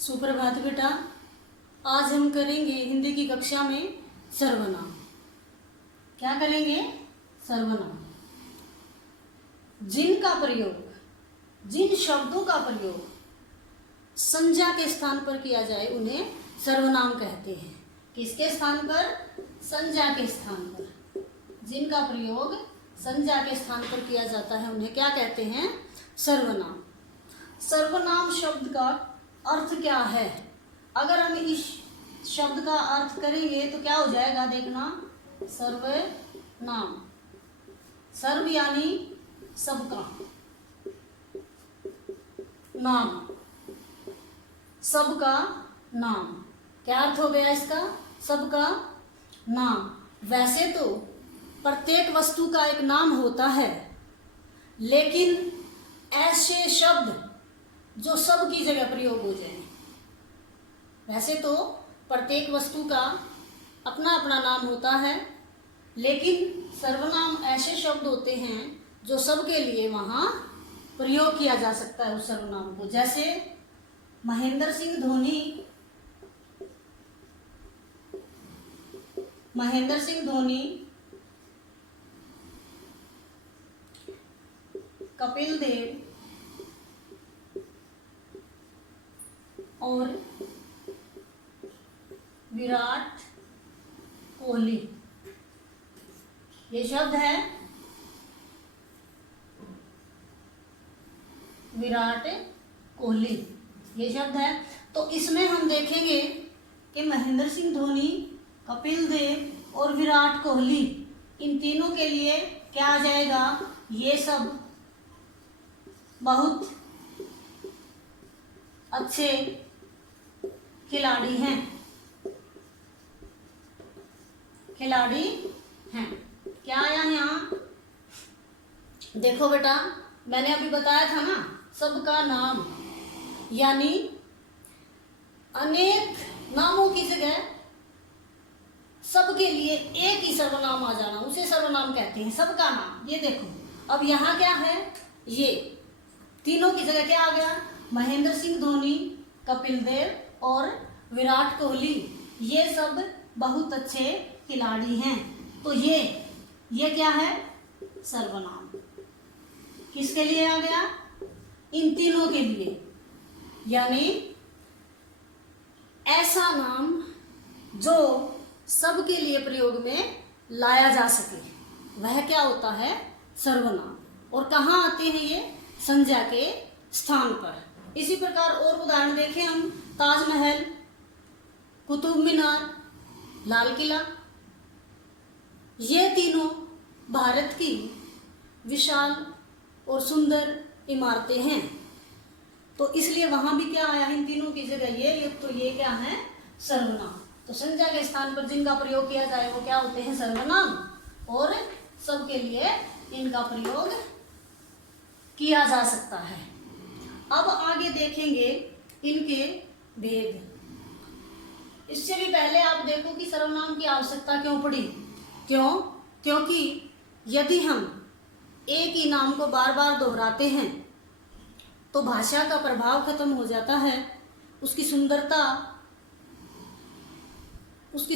सुप्रभात बेटा। आज हम करेंगे हिंदी की कक्षा में सर्वनाम। क्या करेंगे? सर्वनाम। जिनका प्रयोग, जिन शब्दों का प्रयोग संज्ञा के स्थान पर किया जाए उन्हें सर्वनाम कहते हैं। किसके स्थान पर? संज्ञा के स्थान पर। जिनका प्रयोग संज्ञा के स्थान पर किया जाता है उन्हें क्या कहते हैं? सर्वनाम। सर्वनाम शब्द का अर्थ क्या है? अगर हम इस शब्द का अर्थ करेंगे तो क्या हो जाएगा, देखना। सर्वनाम, सर्व यानी सबका, नाम, सबका नाम। क्या अर्थ हो गया इसका? सबका नाम। वैसे तो प्रत्येक वस्तु का एक नाम होता है, लेकिन ऐसे शब्द जो सब की जगह प्रयोग हो जाए। वैसे तो प्रत्येक वस्तु का अपना अपना नाम होता है, लेकिन सर्वनाम ऐसे शब्द होते हैं जो सबके लिए वहाँ प्रयोग किया जा सकता है उस सर्वनाम को। जैसे महेंद्र सिंह धोनी, महेंद्र सिंह धोनी, कपिल देव और विराट कोहली। ये शब्द है विराट कोहली, ये शब्द है। तो इसमें हम देखेंगे कि महेंद्र सिंह धोनी, कपिल देव और विराट कोहली, इन तीनों के लिए क्या आ जाएगा? ये सब बहुत अच्छे खिलाड़ी हैं, खिलाड़ी हैं। क्या आया यहाँ? देखो बेटा, मैंने अभी बताया था ना, सबका नाम, यानी अनेक नामों की जगह सबके लिए एक ही सर्वनाम आ जाना, उसे सर्वनाम कहते हैं, सबका नाम। ये देखो, अब यहाँ क्या है? ये तीनों की जगह क्या आ गया? महेंद्र सिंह धोनी, कपिल देव और विराट कोहली, ये सब बहुत अच्छे खिलाड़ी हैं। तो ये क्या है? सर्वनाम। किसके लिए आ गया? इन तीनों के लिए। यानी ऐसा नाम जो सबके लिए प्रयोग में लाया जा सके, वह क्या होता है? सर्वनाम। और कहाँ आते हैं ये? संज्ञा के स्थान पर। इसी प्रकार और उदाहरण देखें हम। ताजमहल, कुतुब मीनार, लाल किला, ये तीनों भारत की विशाल और सुंदर इमारतें हैं। तो इसलिए वहां भी क्या आया? इन तीनों की जगह ये, तो ये क्या है? सर्वनाम। तो संज्ञा के स्थान पर जिनका प्रयोग किया जाए वो क्या होते हैं? सर्वनाम। और सबके लिए इनका प्रयोग किया जा सकता है। अब आगे देखेंगे इनके भेद। इससे भी पहले आप देखो कि सर्वनाम की आवश्यकता क्यों पड़ी। क्यों? क्योंकि यदि हम एक ही नाम को बार बार दोहराते हैं तो भाषा का प्रभाव खत्म हो जाता है, उसकी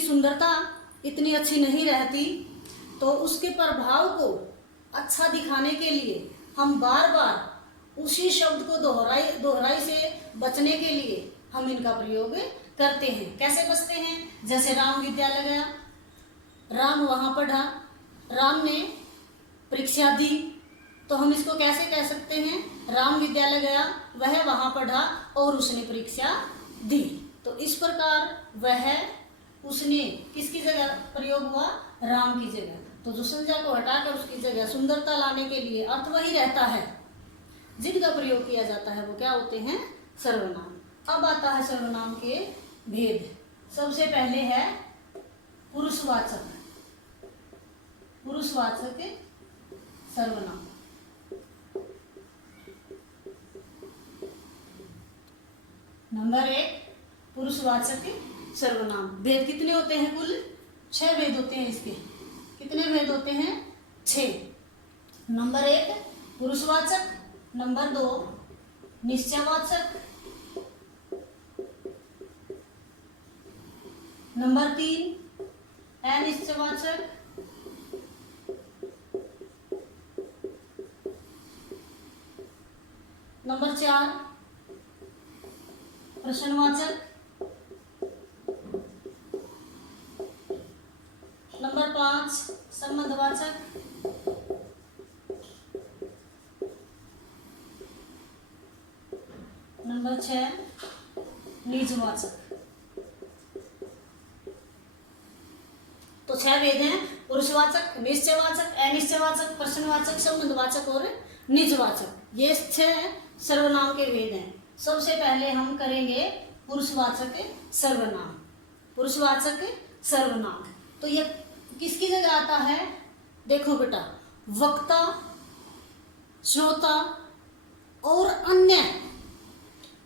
सुंदरता इतनी अच्छी नहीं रहती। तो उसके प्रभाव को अच्छा दिखाने के लिए हम बार बार उसी शब्द को दोहराई से बचने के लिए हम इनका प्रयोग करते हैं। कैसे बचते हैं? जैसे राम विद्यालय गया, राम वहां पढ़ा, राम ने परीक्षा दी, तो हम इसको कैसे कह सकते हैं? राम विद्यालय गया, वह वहां पढ़ा और उसने परीक्षा दी। तो इस प्रकार वह, उसने किसकी जगह प्रयोग हुआ? राम की जगह। तो जो संज्ञा को हटाकर उसकी जगह सुंदरता लाने के लिए अर्थ वही रहता है, जिनका प्रयोग किया जाता है वो क्या होते हैं? सर्वनाम। अब आता है सर्वनाम के भेद। सबसे पहले है पुरुषवाचक, पुरुषवाचक सर्वनाम। नंबर 1, पुरुषवाचक सर्वनाम। भेद कितने होते हैं? कुल 6 भेद होते हैं इसके। कितने भेद होते हैं? 6। नंबर 1 पुरुषवाचक, नंबर 2 निश्चयवाचक, नंबर 3 अनिश्चयवाचक। नंबर 4 प्रश्नवाचक। नंबर 5 संबंधवाचक। नंबर 6 निजवाचक। तो 6 भेद हैं, पुरुषवाचक, निश्चयवाचक, अनिश्चयवाचक, प्रश्नवाचक, संबंधवाचक और निजवाचक। ये 6 सर्वनाम के भेद हैं। सबसे पहले हम करेंगे पुरुषवाचक सर्वनाम। पुरुषवाचक सर्वनाम तो ये किसकी जगह आता है? देखो बेटा, वक्ता, श्रोता और अन्य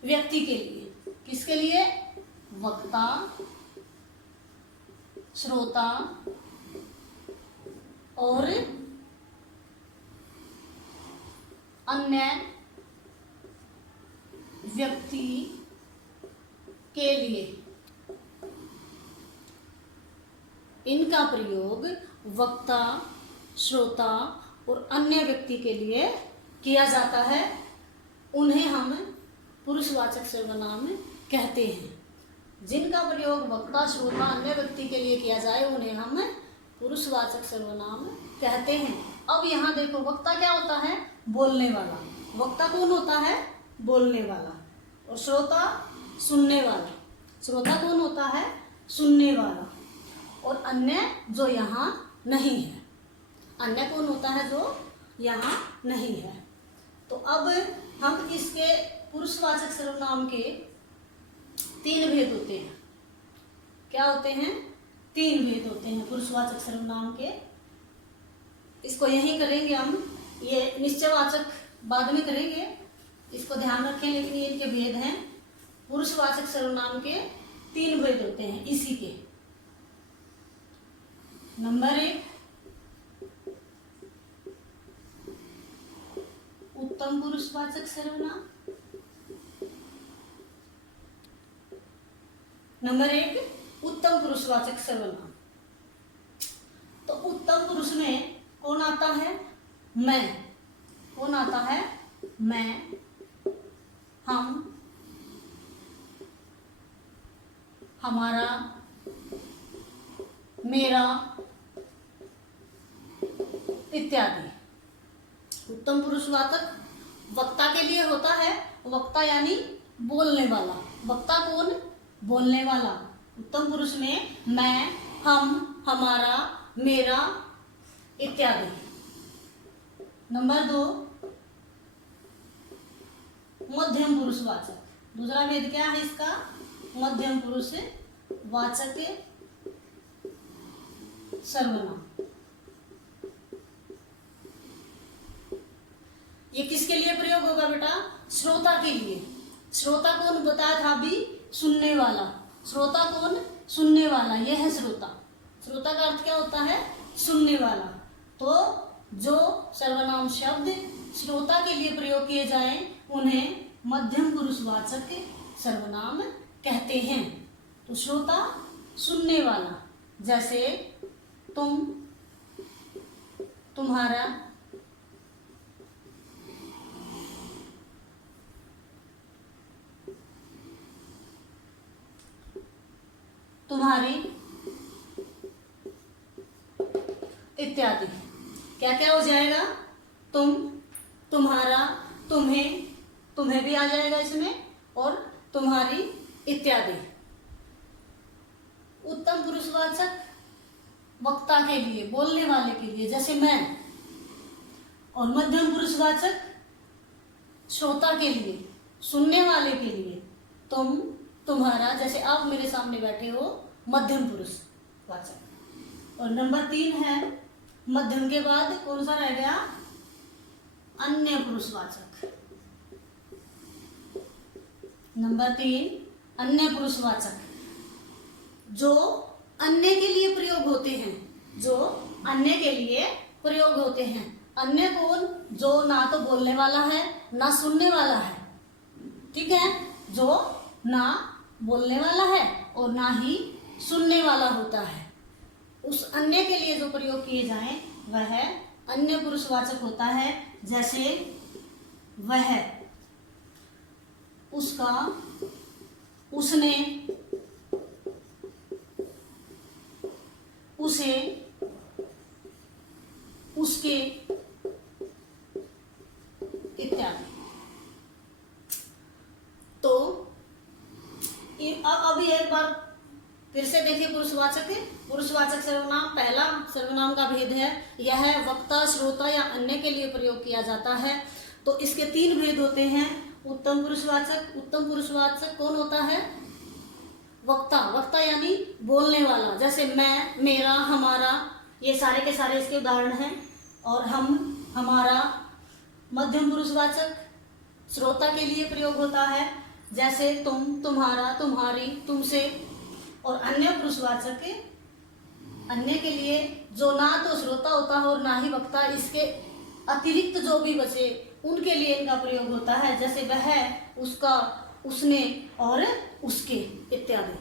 व्यक्ति के लिए। किसके लिए? वक्ता, श्रोता और अन्य व्यक्ति के लिए। इनका प्रयोग वक्ता, श्रोता और अन्य व्यक्ति के लिए किया जाता है। उन्हें हम पुरुषवाचक सर्वनाम कहते हैं। जिनका प्रयोग वक्ता, श्रोता, अन्य व्यक्ति के लिए किया जाए उन्हें हम पुरुषवाचक सर्वनाम कहते हैं। अब यहाँ देखो, वक्ता क्या होता है? बोलने वाला। वक्ता कौन होता है? बोलने वाला। और श्रोता सुनने वाला। श्रोता कौन होता है? सुनने वाला। और अन्य जो यहाँ नहीं है। अन्य कौन होता है? जो यहाँ नहीं है। तो अब हम इसके पुरुषवाचक सर्वनाम के 3 भेद होते हैं। क्या होते हैं? 3 भेद होते हैं पुरुषवाचक सर्वनाम के। इसको यहीं करेंगे हम। ये निश्चयवाचक बाद में करेंगे, इसको ध्यान रखें। लेकिन ये इनके भेद हैं। पुरुषवाचक सर्वनाम के 3 भेद होते हैं इसी के। नंबर 1 उत्तम पुरुषवाचक सर्वनाम। नंबर 1 उत्तम पुरुषवाचक सर्वनाम। तो उत्तम पुरुष में कौन आता है? मैं। कौन आता है? मैं, हम, हमारा, मेरा इत्यादि। उत्तम पुरुषवाचक वक्ता के लिए होता है। वक्ता यानी बोलने वाला। वक्ता कौन? बोलने वाला। उत्तम पुरुष में मैं, हम, हमारा, मेरा इत्यादि। नंबर 2 मध्यम पुरुषवाचक। दूसरा भेद क्या है इसका? मध्यम पुरुष वाचक सर्वनाम। ये किसके लिए प्रयोग होगा बेटा? श्रोता के लिए। श्रोता कौन बताया था अभी? सुनने वाला। श्रोता कौन? सुनने वाला। यह है श्रोता। श्रोता का अर्थ क्या होता है? सुनने वाला। तो जो सर्वनाम शब्द श्रोता के लिए प्रयोग किए जाएं उन्हें मध्यम पुरुषवाचक सर्वनाम कहते हैं। तो श्रोता सुनने वाला, जैसे तुम, तुम्हारा, तुम्हारी इत्यादि। क्या क्या हो जाएगा? तुम, तुम्हारा, तुम्हें, तुम्हें भी आ जाएगा इसमें, और तुम्हारी इत्यादि। उत्तम पुरुषवाचक वक्ता के लिए, बोलने वाले के लिए, जैसे मैं। और मध्यम पुरुषवाचक श्रोता के लिए, सुनने वाले के लिए, तुम, तुम्हारा, जैसे आप मेरे सामने बैठे हो, मध्यम पुरुषवाचक। और नंबर 3 है, मध्यम के बाद कौन सा रह गया? अन्य पुरुषवाचक। नंबर 3 अन्य पुरुषवाचक, जो अन्य के लिए प्रयोग होते हैं। जो अन्य के लिए प्रयोग होते हैं। अन्य कौन? जो ना तो बोलने वाला है ना सुनने वाला है। ठीक है? जो ना बोलने वाला है और ना ही सुनने वाला होता है। उस अन्य के लिए जो प्रयोग किए जाएं वह अन्य पुरुषवाचक होता है, जैसे वह, उसका, उसने, उसे, उसके इत्यादि। तो अब एक बार फिर से देखिए पुरुषवाचक सर्वनाम। पहला सर्वनाम का भेद है, यह वक्ता, श्रोता या अन्य के लिए प्रयोग किया जाता है। तो इसके 3 भेद होते हैं। उत्तम पुरुषवाचक कौन होता है? वक्ता यानी बोलने वाला, जैसे मैं, मेरा, हमारा, ये सारे के सारे इसके उदाहरण हैं। और हम, हमारा। मध्यम पुरुषवाचक श्रोता के लिए प्रयोग होता है, जैसे तुम, तुम्हारा, तुम्हारी, तुमसे। और अन्य पुरुषवाचक अन्य के लिए जो ना तो श्रोता होता है और ना ही वक्ता, इसके अतिरिक्त जो भी बचे उनके लिए इनका प्रयोग होता है, जैसे वह, उसका, उसने और उसके इत्यादि।